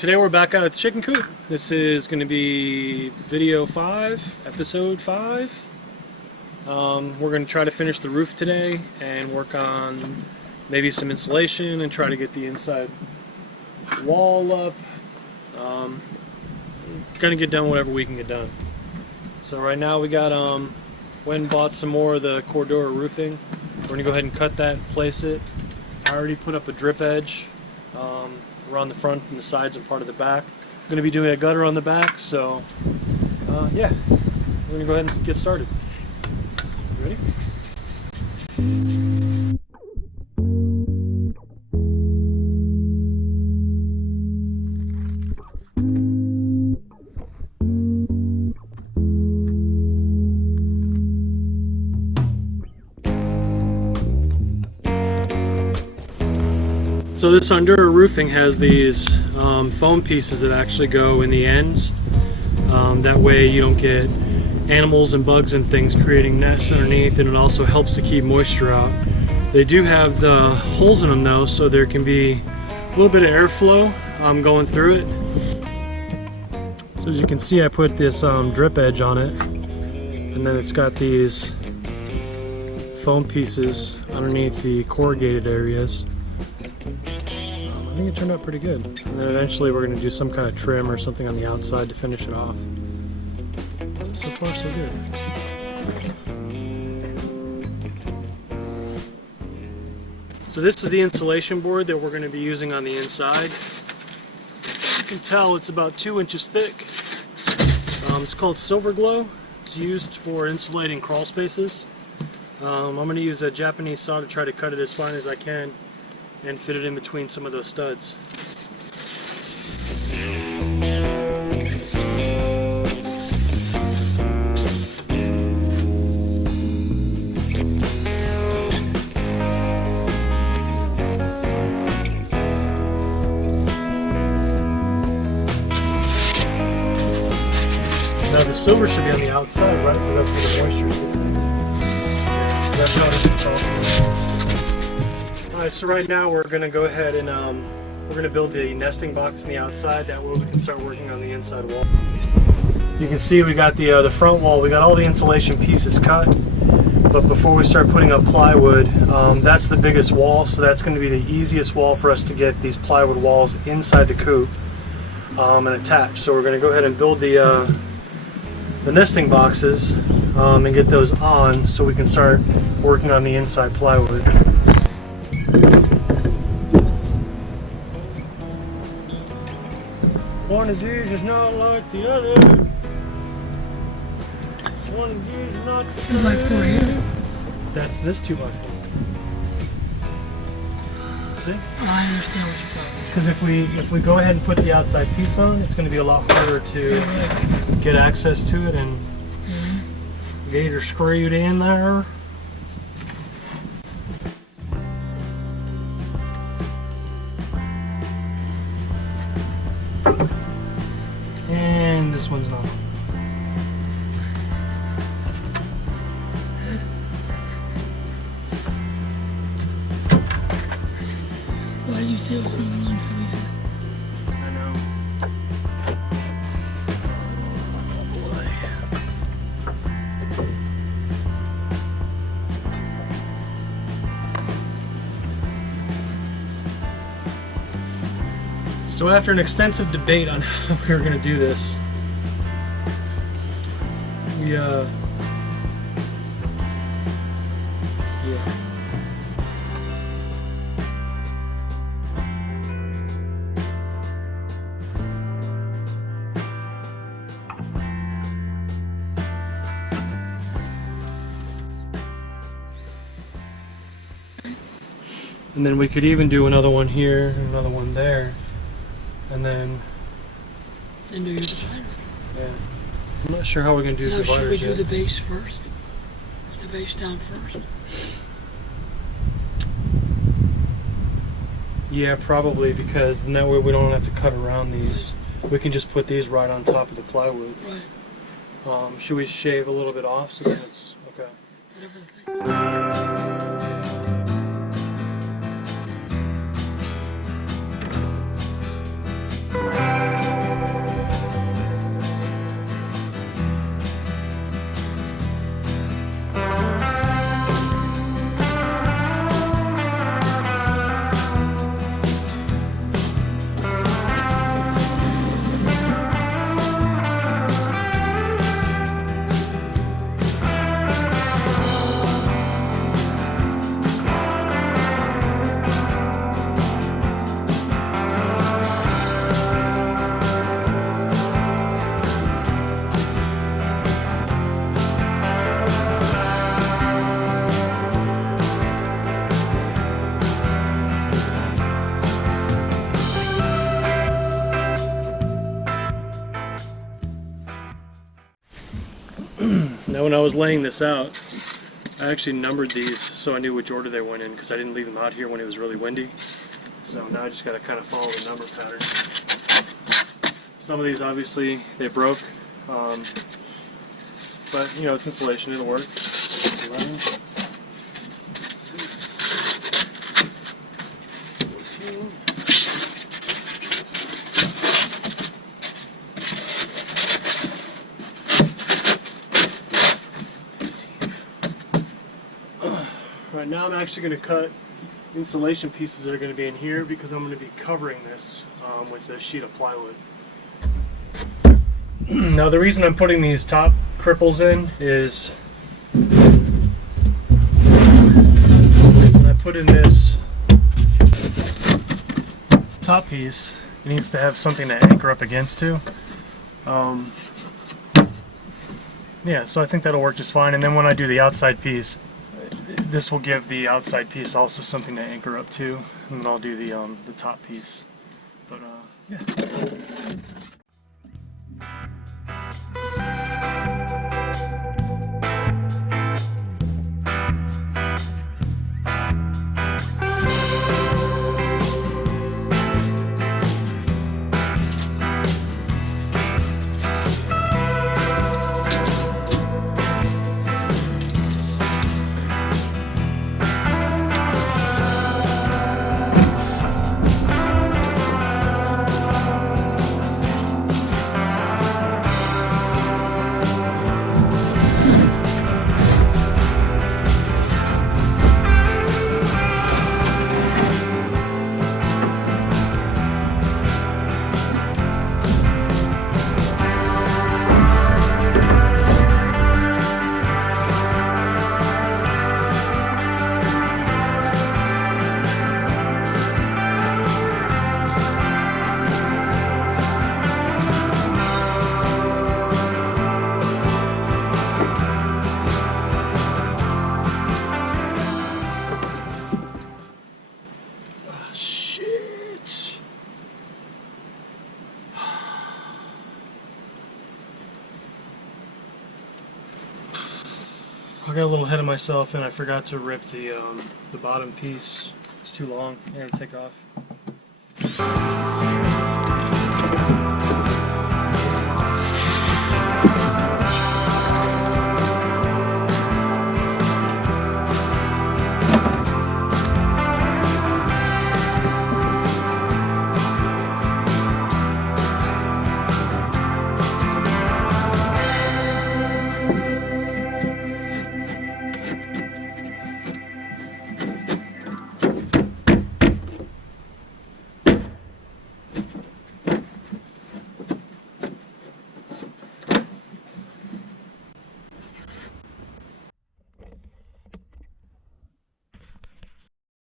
Today we're back out at the chicken coop. This is going to be video 5, episode 5. We're going to try to finish the roof today and work on maybe some insulation and try to get the inside wall up. Going to get done whatever we can get done. So right now we got went and bought some more of the Cordura roofing. We're going to go ahead and cut that and place it. I already put up a drip edge around the front and the sides and part of the back. I'm going to be doing a gutter on the back, so yeah, we're going to go ahead and get started. You ready? So this Cordura roofing has these foam pieces that actually go in the ends. That way you don't get animals and bugs and things creating nests underneath, and it also helps to keep moisture out. They do have the holes in them though, so there can be a little bit of airflow going through it. So as you can see, I put this drip edge on it, and then it's got these foam pieces underneath the corrugated areas. I think it turned out pretty good. And then eventually we're going to do some kind of trim or something on the outside to finish it off. So far so good. So this is the insulation board that we're going to be using on the inside. You can tell it's about 2 inches thick. It's called Silver Glow. It's used for insulating crawl spaces. I'm going to use a Japanese saw to try to cut it as fine as I can and fit it in between some of those studs. Now the silver should be on the outside, right? Because that's where the moisture is. That's how it's all. Alright, so right now we're going to go ahead and we're going to build the nesting box on the outside. That way we can start working on the inside wall. You can see we got the front wall. We got all the insulation pieces cut. But before we start putting up plywood, that's the biggest wall. So that's going to be the easiest wall for us to get these plywood walls inside the coop and attach. So we're going to go ahead and build the nesting boxes and get those on so we can start working on the inside plywood. One of these is not like the other. One of these is not the other. That's this 2x4. See? I understand what you're talking about. Because if we go ahead and put the outside piece on, it's going to be a lot harder to get access to it and get either screwed in there. And this one's not. Why do you say it was being long so easy? I know. So after an extensive debate on how we were going to do this, we yeah. And then we could even do another one here, another one there. And then do your divider. Yeah. I'm not sure how we're going to do Now, dividers should we yet. do the base first? Put the base down first? Yeah, probably, because then that way we don't have to cut around these. We can just put these right on top of the plywood. Right. Should we shave a little bit off so that it's okay? Whatever. Now when I was laying this out, I actually numbered these so I knew which order they went in because I didn't leave them out here when it was really windy. So now I just got to kind of follow the number pattern. Some of these obviously they broke, but you know, it's insulation, it'll work. 11, 6, 14. Right now I'm actually going to cut insulation pieces that are going to be in here because I'm going to be covering this with a sheet of plywood. Now the reason I'm putting these top cripples in is when I put in this top piece, it needs to have something to anchor up against too. Yeah, so I think that'll work just fine. And then when I do the outside piece, this will give the outside piece also something to anchor up to, and then I'll do the top piece. But yeah. I got a little ahead of myself and I forgot to rip the bottom piece. It's too long. I gotta take off.